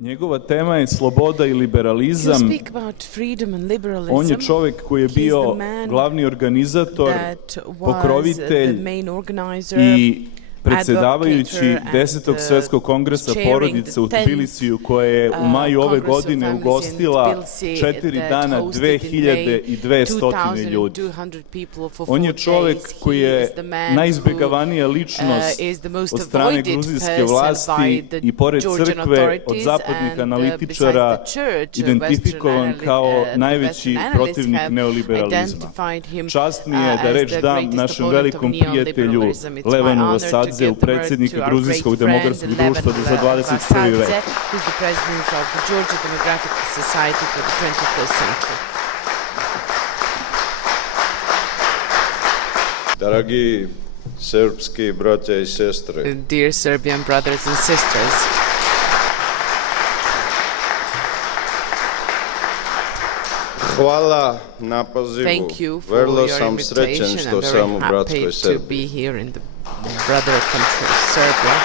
Njegova tema je sloboda i liberalizam. On je čovjek koji je bio glavni organizator, pokrovitelj i predsjedavajući 10. svjetskog kongresa porodice u Tbilisiju, koja je u maju ove godine ugostila 4 dana 2200 ljudi. On je čovjek koji je najizbjegavanija ličnost od strane gruzijske vlasti i pored crkve od zapadnih analitičara identifikovan kao najveći protivnik neoliberalizma. Čast mi je da reč dam našem velikom prijatelju Levanu Vасадзе, u predsjednika Gruzijskog demografskog društva za 21. vek. Dragi srpski braća i sestre, dear Serbian brothers and sisters, hvala na pozivu. Vrlo sam srećan što sam u bratskoj Srbiji. Brotherhood country, Serbia.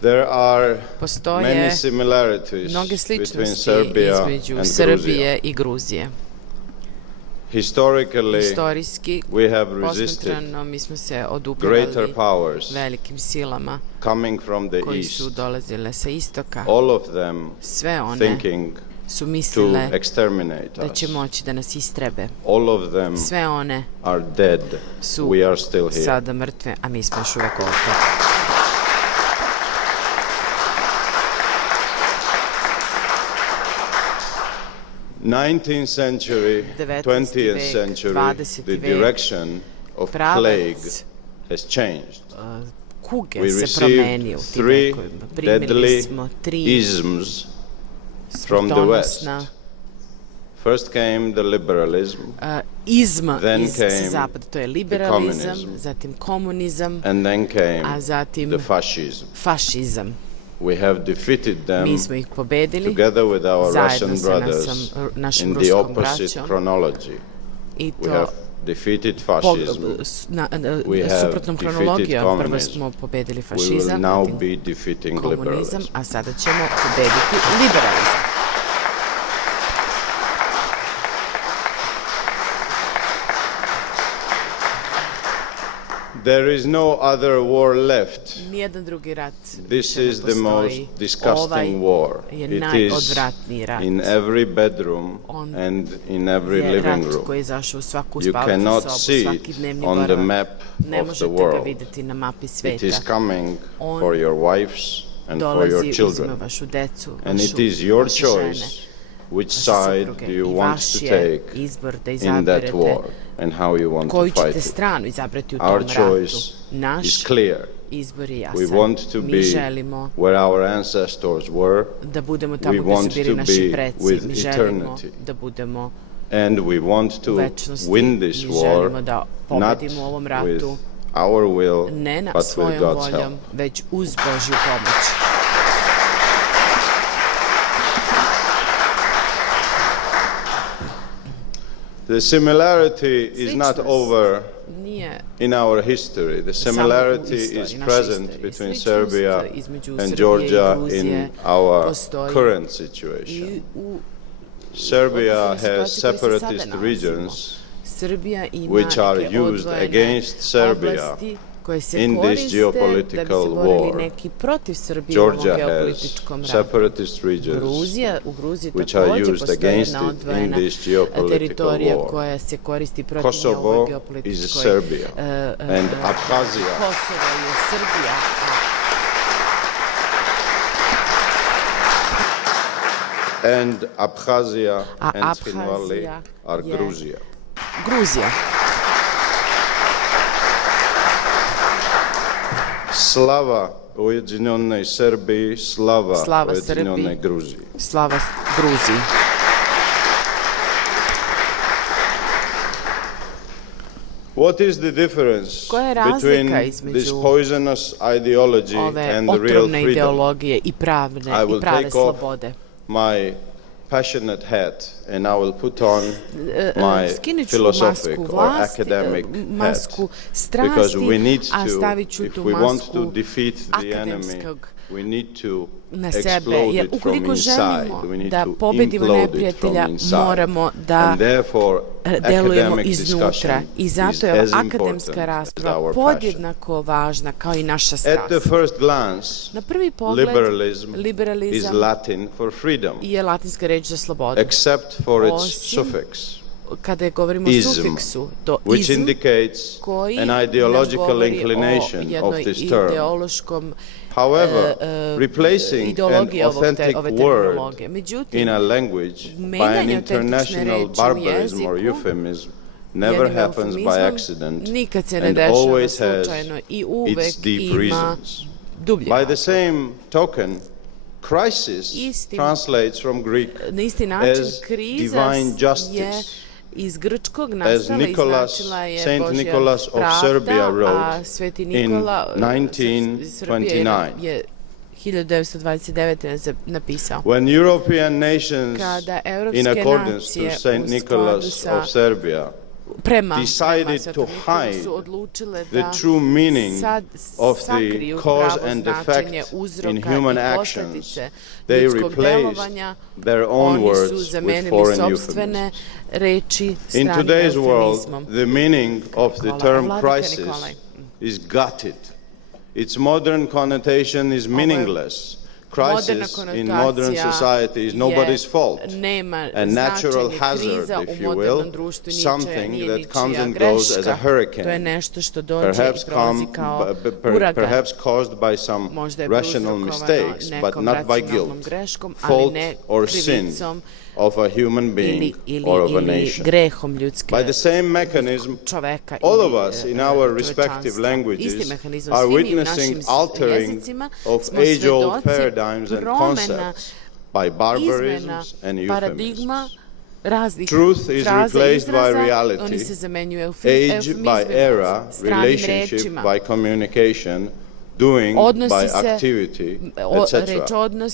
There are many similarities between Serbia and Srbije i Gruzije. Historically, we have resisted greater powers velikim silama coming from the koji east. su dolazile sa istoka. All of them sve one thinking su to mislile exterminate da će us. moći da nas istrebe. All of them Sve one are dead. su We are still here. sada mrtve, a mi smo još uvek ovdje. '19th century, 20th century, the direction of plague has changed. Kuge We se promenio u received tim 3 vekovima. Primili deadly smo 3 isms from the West. smrtonosna First came the liberalism, izma then iz came zapada, to je liberalizam, communism, zatim komunizam, and then came a zatim the fascism. fašizam. We have defeated them Mi smo ih pobedili together with our zajedno Russian sa brothers našim in the ruskom opposite braćom chronology. i We to have defeated fascism. We have suprotnom defeated kronologijom. Prvo communism. smo pobedili We will fašizam, now zatim be defeating komunizam, liberalism. a sada ćemo pobediti liberalizam. There is no other war left. Nijedan drugi rat This više ne is the most postoji. disgusting war. je It is najodvratniji rat. in every bedroom On and in every je living rat room. koji je zašao u svaku You spavaću cannot sobu, see svaki it dnevni on the boravak. map Ne of the možete ga world. vidjeti na mapi It sveta. is coming On for your wives and for your Dolazi, children. uzima vašu decu, And it vašu, is your vaše choice žene, which vaše side supruge. do you I want vaš to je take izbor da in that izaberete war and how you want to koju fight ćete it. stranu izabrati u tom Our ratu. choice Naš is clear. izbor je We jasan. want to Mi be želimo where our ancestors were, da budemo tamo we gde su want bili to naši be preci. with Mi želimo eternity. da budemo and we want u to večnosti. win this Mi war želimo da not pobedimo u ovom with ratu, our will, ne na but with svojom God's voljom, help. već uz Božju pomoć. The similarity is not Sličnost over nije in our history. The similarity istoriji, is našoj present istoriji. between Sličnost Serbia između and Srbije i Georgia Gruzije in our postoji current situation. i u Serbia odnosu na has situaciju u kojoj se sada separatist nalazimo. regions Srbija ima which are neke used odvojene against Serbia oblasti koje se in this koriste da bi se geopolitical borili war. neki protiv Srbije u ovom Georgia has geopolitičkom ratu. separatist regions U Gruziji which are također used postoji against jedna it in odvojena this geopolitical teritorija war. koja se koristi protiv Kosovo ovoj is geopolitičkoj Serbia and Abkhazia Kosovo je Srbija, and Abkhazia a and Trinvali Abhazija are je Gruzija. Gruzija. Slava Ujedinjenoj Srbiji, slava Ujedinjenoj Srbiji, Gruziji. slava Gruziji. What is the difference Koja je between razlika this između poisonous ideology ove and the real otrovne freedom? ideologije i I prave will slobode? take off my passionate hat and I will put on my philosophic or academic hat, because we need to, if we want to defeat the enemy, we need to explode it from inside. We need to implode it from inside. And therefore, academic discussion is as important as our passion. At the first glance, liberalism is Latin for freedom, except for its suffix, ism, which indicates an ideological inclination of this term. However, replacing an authentic word in a language by an international barbarism or euphemism never happens by accident and always has its deep reasons. By the same token, crisis translates from Greek as divine justice, as Saint Nicholas of Serbia wrote in 1929. When European nations, in accordance to Saint Nicholas of Serbia, decided to hide the true meaning of the cause and effect in human actions, they replaced their own words with foreign euphemisms. In today's world, the meaning of the term crisis is gutted. Its modern connotation is meaningless. Crisis in modern society is nobody's fault, a natural hazard, if you will, something that comes and goes as a hurricane, perhaps caused by some rational mistakes, but not by guilt, fault, or sin of a human being or of a nation. By the same mechanism, all of us in our respective languages are witnessing altering of age-old paradigms and concepts by barbarisms and euphemisms. Truth is replaced by reality, age by era, relationship by communication, doing by activity, etc.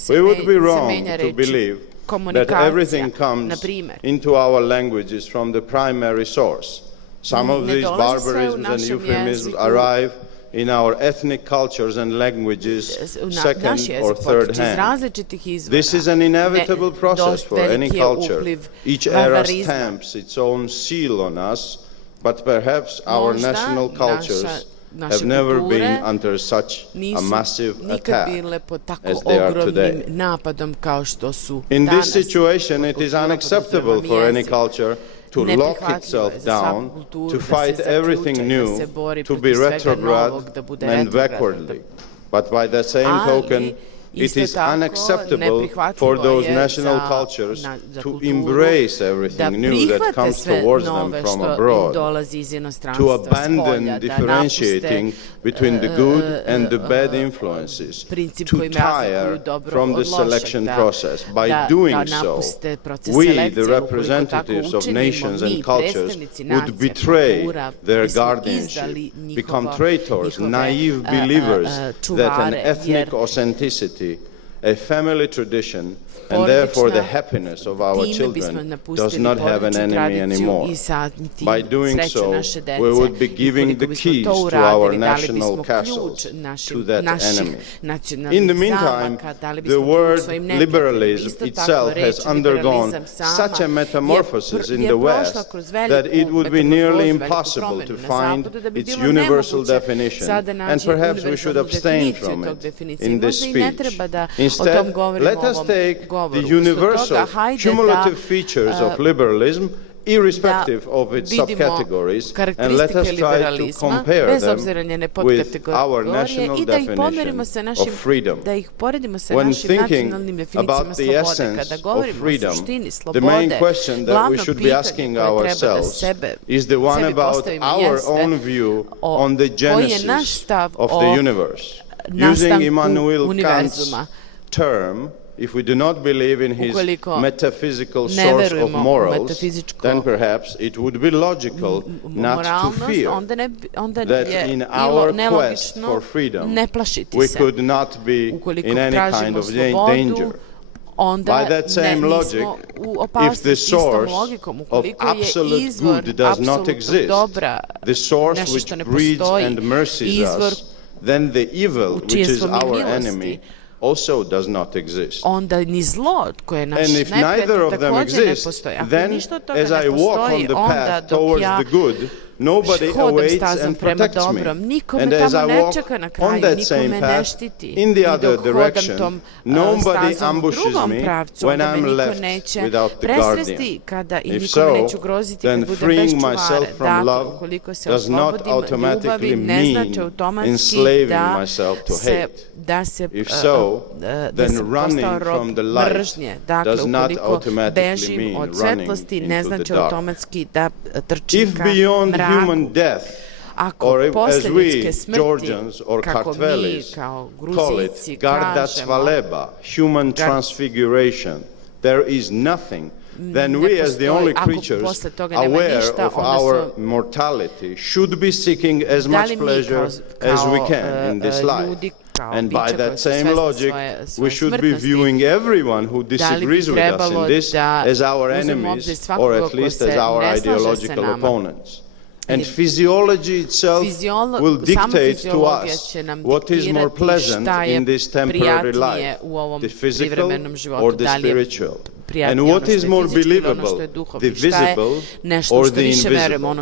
We would be wrong to believe that everything comes into our languages from the primary source. Some of these barbarisms and euphemisms arrive in our ethnic cultures and languages second or third hand. This is an inevitable process for any culture. Each era stamps its own seal on us, but perhaps our national cultures have never been under such a massive attack as they are today. In this situation, it is unacceptable for any culture to lock itself down, to fight everything new, to be retrograde and backwardly. But by the same token, it is unacceptable for those national cultures to embrace everything new that comes towards them from abroad, to abandon differentiating between the good and the bad influences, to tire from the selection process. By doing so, we, the representatives of nations and cultures, would betray their guardianship, become traitors, naive believers that an ethnic authenticity, a family tradition, and therefore the happiness of our children does not have an enemy anymore. By doing so, we would be giving the keys to our national castles to that enemy. In the meantime, the word liberalism itself has undergone such a metamorphosis in the West that it would be nearly impossible to find its universal definition, and perhaps we should abstain from it in this speech. Instead, let us take the universal cumulative features of liberalism, irrespective of its subcategories, and let us try to compare them with our national definition of freedom. When thinking about the essence of freedom, the main question that we should be asking ourselves is the one about our own view on the genesis of the universe. Using Immanuel Kant's term, if we do not believe in his metaphysical source of morals, then perhaps it would be logical not to fear that in our quest for freedom we could not be in any kind of danger. onda By that same nismo logic, u if opasnosti the istom source logikom. of Ukoliko je absolute izvor good does not apsolutnog exist, dobra the source nešto which što ne breeds postoji, and mercies izvor us, then the evil, u which čijem is smo mi our milosti, enemy, also does not exist. onda ni zlo koje je naš And if neither neprijatelj of them također ne exist, postoji. Ako then ništa od toga as I ne walk on postoji, the onda path dok towards ja the good, nobody hodam awaits stazom and prema protects me. dobrom, niko And me as tamo I ne walk čeka na on kraju, that niko same me ne path, štiti. in the I other dok hodam direction, tom nobody stazom u ambushes drugom me pravcu, when onda me I'm niko left neće without the presresti guardian. kada i If niko me so, neće ugroziti then kad budem bez freeing čuvara. myself from Dakle, love ukoliko se does not oslobodim ljubavi, automatically ne znači mean automatski enslaving da myself to se hate. If so, then running postao rob from the light mržnje. Dakle, does not ukoliko automatically bežim mean od running svetlosti, into ne the znači dark. automatski da trčim If ka beyond mraku. human death, Ako or posle as ljudske we smrti, Georgians or kako mi Kartvelis kao call it, Gruzijci gardat kažemo, svaleba, human transfiguration, there is nothing, then we as the only creatures aware of our mortality should be seeking as much pleasure as we can in this life. And by that same logic, we should be viewing everyone who disagrees with us in this as our enemies, or at least as our ideological opponents. And physiology itself will dictate to us what is more pleasant in this temporary life, the physical or the spiritual. And what is more believable, the visible or the invisible.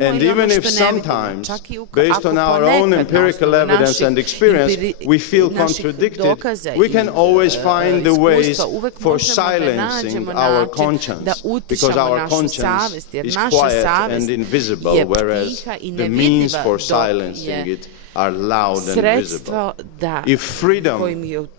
And even if sometimes, based on our own empirical evidence and experience, we feel contradicted, we can always find the ways for silencing our conscience, because our conscience is quiet and invisible, whereas the means for silencing it are loud and visible. If freedom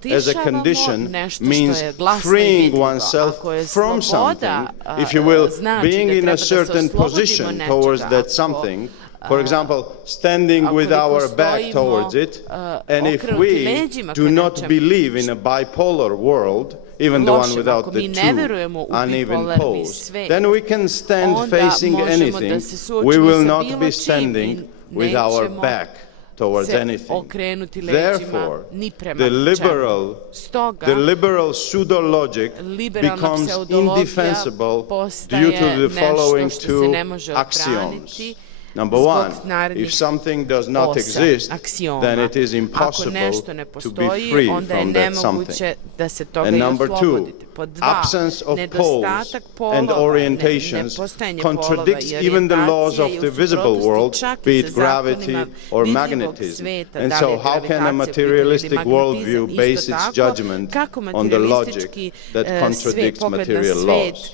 as a condition means freeing oneself from something, if you will, being in a certain position towards that something, for example, standing with our back towards it, and if we do not believe in a bipolar world, even the one without the two uneven poles, then we can stand facing anything. We will not be standing with our back towards anything. Therefore, the liberal pseudo-logic becomes indefensible due to the following two axioms. Number one, if something does not exist, then it is impossible to be free from that something. And number two, absence of poles and orientations contradicts even the laws of the visible world, be it gravity or magnetism. And so how can a materialistic worldview base its judgment on the logic that contradicts material laws?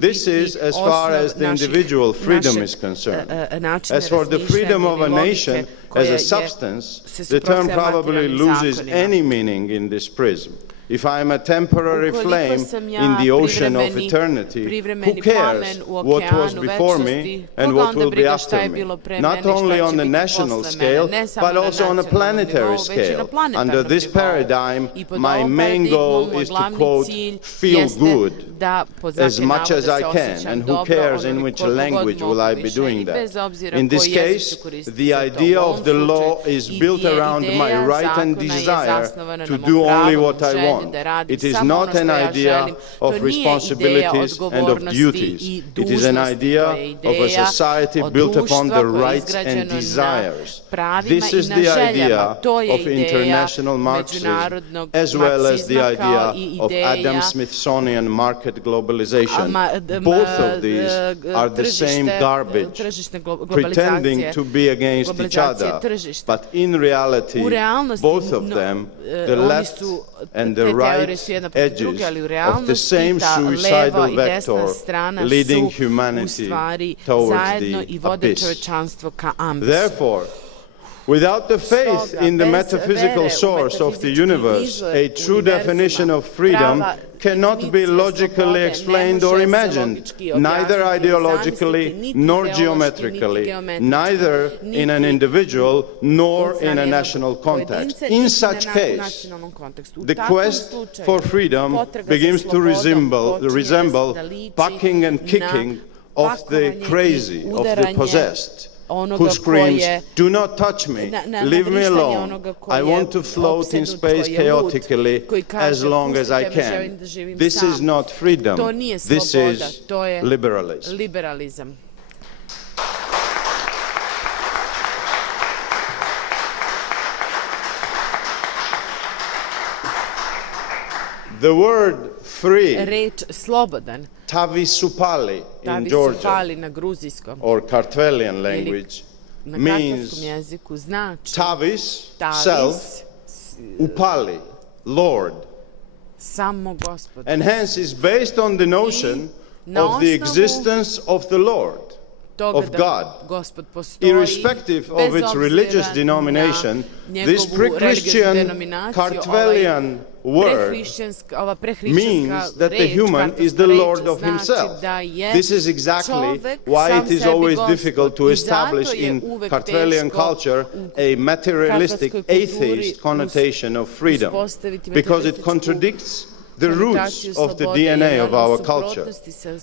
This is as far as the individual freedom is concerned. As for the freedom of a nation as a substance, the term probably loses any meaning in this prism. If I am a temporary flame in the ocean of eternity, who cares what was before me and what will be after me? Not only on the national scale, but also on a planetary scale. Under this paradigm, my main goal is to, quote, feel good as much as I can, and who cares in which language will I be doing that? In this case, the idea of the law is built around my right and desire to do only what I want. It is not an idea of responsibilities and of duties. It is an idea of a society built upon the rights and desires. This is the idea of international Marxism, as well as the idea of Adam Smithsonian market globalization. Both of these are the same garbage, pretending to be against each other, but in reality, both of them, the left and the right edges of the same suicidal vector leading humanity towards the abyss. Therefore, without the faith in the metaphysical source of the universe, a true definition of freedom cannot be logically explained or imagined, neither ideologically nor geometrically, neither in an individual nor in a national context. In such case, the quest for freedom begins to resemble bucking and kicking of the crazy, of the possessed. who screams, "Do not touch me, leave me alone, I want to float in space chaotically as long as I can." This is not freedom, this is liberalism. The word free, reč slobodan, tavisupali in Georgian or Kartvelian language means tavis, self, upali, Lord. And hence is based on the notion of the existence of the Lord, of God. Irrespective of its religious denomination, this pre-Christian Kartvelian word means that the human is the Lord of himself. This is exactly why it is always difficult to establish in Kartvelian culture a materialistic, atheist connotation of freedom, because it contradicts the roots of the DNA of our culture.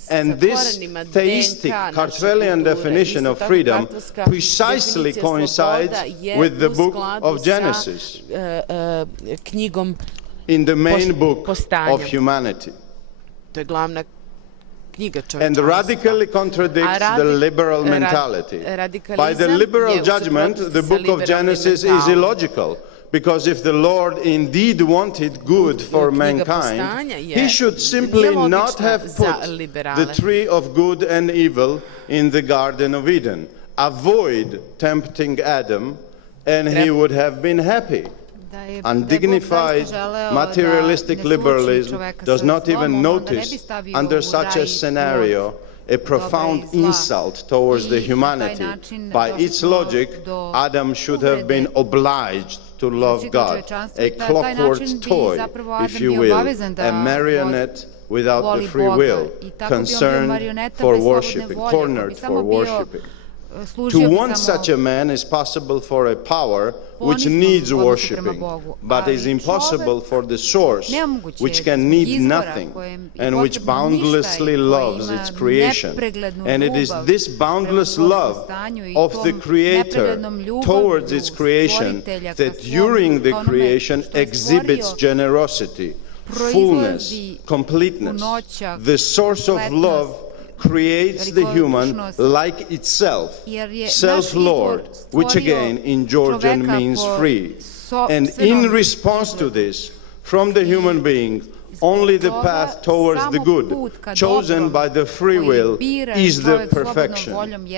And this theistic Kartvelian definition of freedom precisely coincides with the book of Genesis, in the main book of humanity, and radically contradicts the liberal mentality. By the liberal judgment, the book of Genesis is illogical, because if the Lord indeed wanted good for mankind, he should simply not have put the tree of good and evil in the Garden of Eden. Avoid tempting Adam, and he would have been happy. Undignified, materialistic liberalism does not even notice, under such a scenario, a profound insult towards the humanity. By its logic, Adam should have been obliged to love God, a clockwork toy, if you will, a marionette without the free will, concerned for worshipping, cornered for worshipping. To want such a man is possible for a power which needs worshipping, but is impossible for the source, which can need nothing, and which boundlessly loves its creation. And it is this boundless love of the Creator towards its creation that during the creation exhibits generosity, fullness, completeness. The source of love creates the human like itself, self-lord, which again in Georgian means free. And in response to this, from the human being, only the path towards the good, chosen by the free will, is the perfection,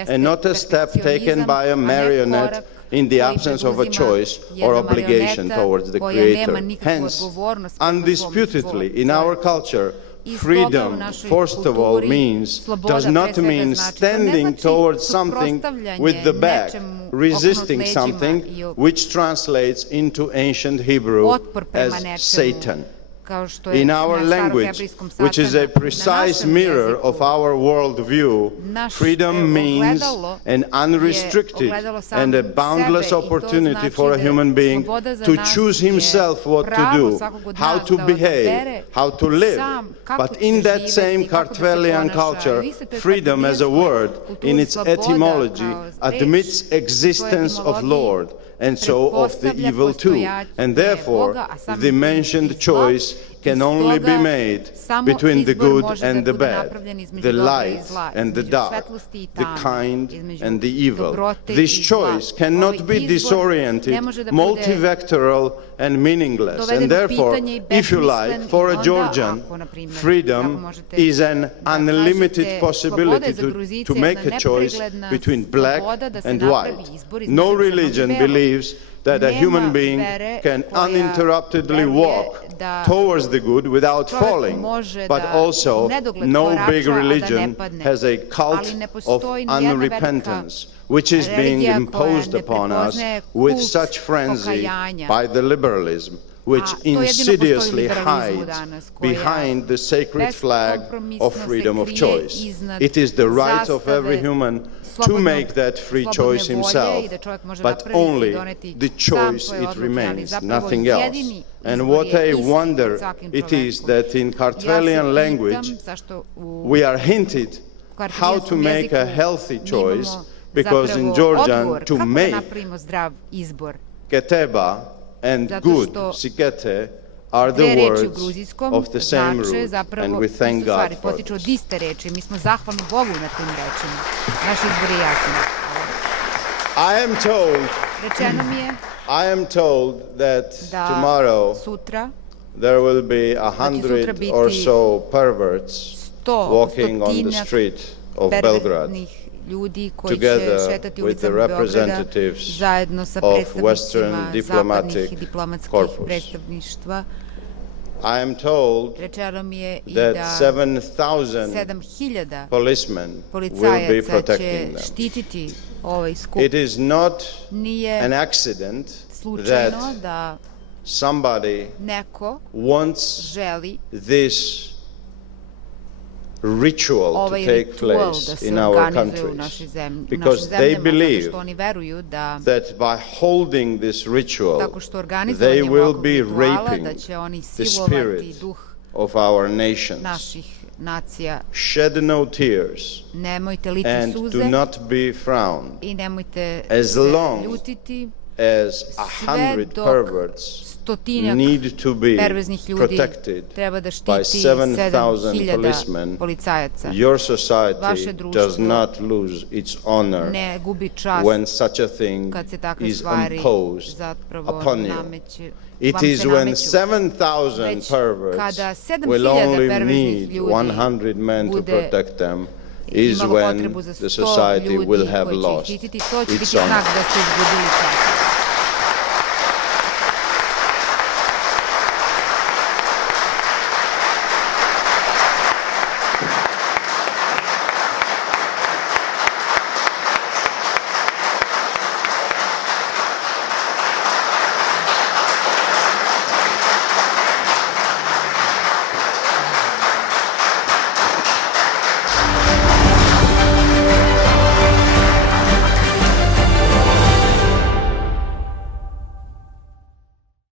and not a step taken by a marionette in the absence of a choice or obligation towards the Creator. Hence, undisputedly, in our culture, freedom, first of all, does not mean standing towards something with the back, resisting something, which translates into ancient Hebrew as Satan. In our language, which is a precise mirror of our worldview, freedom means an unrestricted and a boundless opportunity for a human being to choose himself what to do, how to behave, how to live. But in that same Kartvelian culture, freedom as a word, in its etymology, admits existence of Lord, and so of the evil too. And therefore, the mentioned choice can only be made between the good and the bad, the light and the dark, the kind and the evil. This choice cannot be disoriented, multivectoral and meaningless. And therefore, if you like, for a Georgian, freedom is an unlimited possibility to make a choice between black and white. No religion believes that a human being can uninterruptedly walk towards the good without falling, but also no big religion has a cult of unrepentance, which is being imposed upon us with such frenzy by the liberalism, which insidiously hides behind the sacred flag of freedom of choice. It is the right of every human to make that free choice himself, but only the choice it remains, nothing else. And what a wonder it is that in Kartvelian language we are hinted how to make a healthy choice Because in Georgian, to kako da make napravimo zdrav izbor. keteba and Zato good što sikete are the dve reči u words gruzijskom of the same znače root, and zapravo we thank istu God stvari, for potiču od this. iste reči. Mi smo zahvalni Bogu na tim rečima. Naš izbor je jasan. Rečeno mi je I am told that da tomorrow sutra there will be 100 or so perverts walking on the street of Belgrade, perverznih ljudi koji će together šetati with the ulicama Beograda representatives zajedno sa of predstavnicima Western diplomatic zapadnih i diplomatskih corpus. predstavništva. I am told Rečeno mi je i that da 7,000 7.000 policemen will be policajaca će protecting them. štititi ovaj skup. It is not Nije an accident slučajno that da somebody neko wants želi this ritual to ovaj take ritual da place se in our organizuje u countries, našoj zemlji, because they believe zato što oni veruju da that by holding this ritual, tako što they organizovanjem will ovakvog be rituala raping da će oni the silovati spirit duh of our nations. naših nacija. Shed no tears Nemojte liti and suze do not be frowned i nemojte as se long ljutiti as sve 100 dok perverts stotinjak need to be perverznih ljudi protected treba da by štiti 7,000 7.000 policemen. policajaca. Your Vaše society društvo does not lose its honor ne gubi čast when such a thing kad se takve is stvari imposed zapravo upon you. nameću. It Vam is se when nameću. 7,000 Već perverts kada 7.000 will only perverznih need ljudi 100 men to bude protect them is imalo when potrebu za the 100 society ljudi will have koji će ih lost štititi, to će its biti znak honor. da ste izgubili čast.